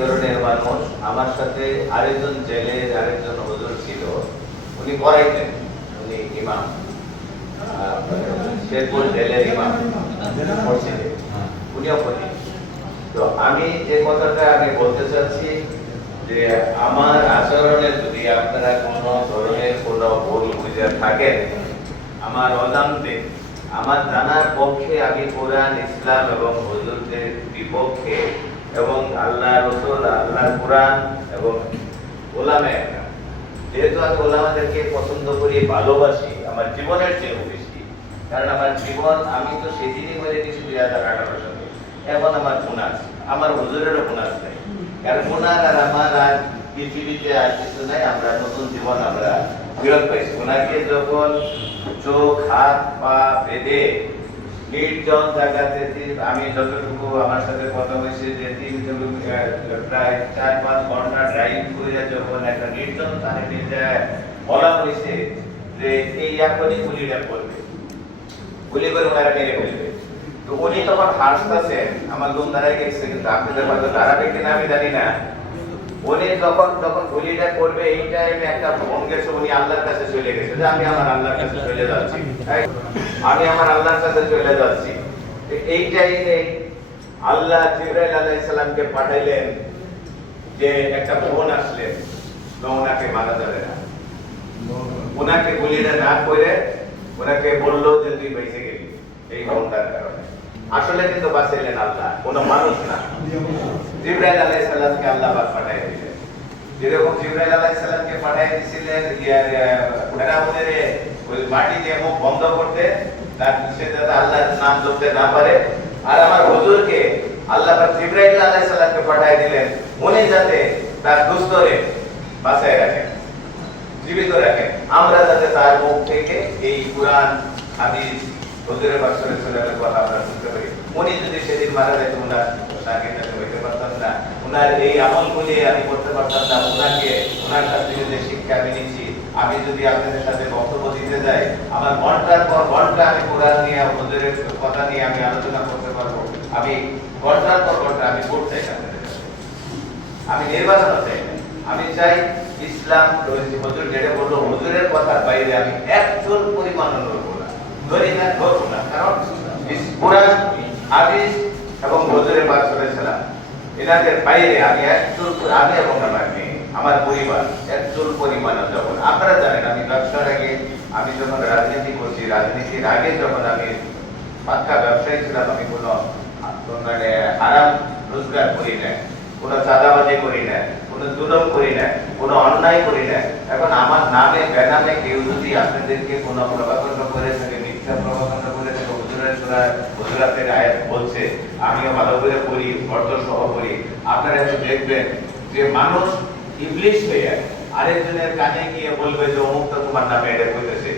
ধরনের মানুষ। আমার সাথে আরেকজন জেলের আরেকজন হুজুর ছিল, উনি পড়াইতেন, উনি ইমাম, শেরপুর জেলের ইমাম মসজিদে, উনিও পড়ি। তো আমি যে কথাটা আমি বলতে চাচ্ছি যে আমার আচরণে যদি আপনারা কোনো ধরনের কোনো ভুল বুঝে থাকেন, আমার অজান্তে, আমার জানার পক্ষে আমি কোরআন, ইসলাম এবং হুজুরদের বিপক্ষে এবং আল্লাহ রসুল, আল্লাহ কোরআন এবং ওলামা, যেহেতু আমি ওলামাদেরকে পছন্দ করি, ভালোবাসি আমার জীবনের চেয়েও বেশি, কারণ আমার জীবন, আমি তো সেদিনই মরে গেছি 2018 সালে। এখন আমার গুনাহ আছে, আমার হুজুরেরও গুনাহ আছে, কারণ গুনাহ আর আমার আর পৃথিবীতে আর কিছু নাই। আমরা নতুন জীবন আমরা ফিরত পাইছি। গুনাহকে যখন চোখ হাত পা বেঁধে নির্জন জায়গাতে, আমি যতটুকু আমার সাথে কথা হয়েছে যে প্রায় 4-5 ঘন্টা ড্রাইভ করে যখন একটা নির্জন স্থানে নিয়ে যায়, বলা হয়েছে যে এই এখনই গুলিটা করবে, গুলি করে ওনারা মেরে ফেলবে। তো উনি তখন হাসতেছেন, আমার লোক দাঁড়ায় গেছে, কিন্তু আপনাদের হয়তো দাঁড়াবে কিনা আমি জানি না। উনি যখন গুলিটা করবে এই টাইমে একটা ফোন গেছে, উনি আল্লাহর কাছে চলে গেছে যে আমি আমার আল্লাহর কাছে চলে যাচ্ছি, আমি আমার আল্লাহর কাছে চলে যাচ্ছি। এই টাইমে আল্লাহ জিবরাইল আলাইহিস সালামকে পাঠাইলেন যে একটা ফোন আসলেন, ওনাকে মারা যাবে না, ওনাকে গুলিটা না করে ওনাকে বললো যে তুই বেঁচে গেলি এই ফোনটার কারণে। আসলে কিন্তু বাঁচাইলেন আল্লাহ, কোনো মানুষ না। জিবরাইল আলাইহিস সালামকে আল্লাহ পাক পাঠিয়ে দিলেন। যেরকম জিবরাইল আলাইহিস সালামকে পাঠিয়ে দিয়েছিলেন ফেরাউনের ওই মাটি দিয়ে মুখ বন্ধ করতে, তার সে যাতে আল্লাহর নাম জপতে না পারে, আর আমার হুজুরকে আল্লাহ পাক জিবরাইল আলাইহিস সালামকে পাঠিয়ে দিলেন উনি যাতে তার দুস্তরে বাঁচায় রাখেন, জীবিত রাখেন, আমরা যাতে তার মুখ থেকে এই কুরআন, হাদিস, হুজুরের পাক সাল্লাল্লাহু আলাইহি ওয়াসাল্লামের কথা আমরা শুনতে পারি। উনি যদি সেদিন মারা যেত, ওনার সাথে হইতে পারতাম না, ওনার এই আমলগুলি আমি করতে পারতাম না। ওনার কাছ থেকে যে শিক্ষা আমি নিচ্ছি, আমি যদি আপনাদের সাথে বক্তব্য দিতে যাই, আমার ঘন্টার পর ঘন্টা আমি কোরআন নিয়ে, হুজুরের কথা নিয়ে আমি আলোচনা করতে পারবো। আমি ঘন্টার পর ঘন্টা আমি করতে চাই, আমি নির্বাচন চাই, আমি চাই ইসলাম, হুজুর যেটা বললো হুজুরের কথার বাইরে আমি একজন পরিমাণ নড়বো না, ধরি না, ধরবো না। কারণ কোরআন, হাদিস এবং হুজুরের পাক সাল্লাল্লাহু আলাইহি ওয়াসাল্লাম এনাদের বাইরে আমি একজন, আমি এবং আমার মেয়ে, আমার পরিবার একজন পরিমাণ যখন, আপনারা জানেন আমি ব্যবসার আগে, আমি যখন রাজনীতি করছি, রাজনীতির আগে যখন আমি পাক্কা ব্যবসায়ী ছিলাম, আমি কোনো মানে হারাম রোজগার করি না, কোনো চাঁদাবাজি করি না, কোনো জুলুম করি না, কোনো অন্যায় করি না। এখন আমার নামে বেনামে কেউ যদি আপনাদেরকে কোনো প্রভাকাণ্ড করে থাকে, মিথ্যা প্রভাকাণ্ড করে থাকে, হুজুরাতের আয়াত বলছে, আমিও ভালো করে পড়ি, অর্থ সহ পড়ি, আপনারা একটু দেখবেন যে মানুষ ইবলিশ হয়ে আরেকজনের কানে গিয়ে বলবে যে অমুক তো তোমার নামে এটা কইতেছে,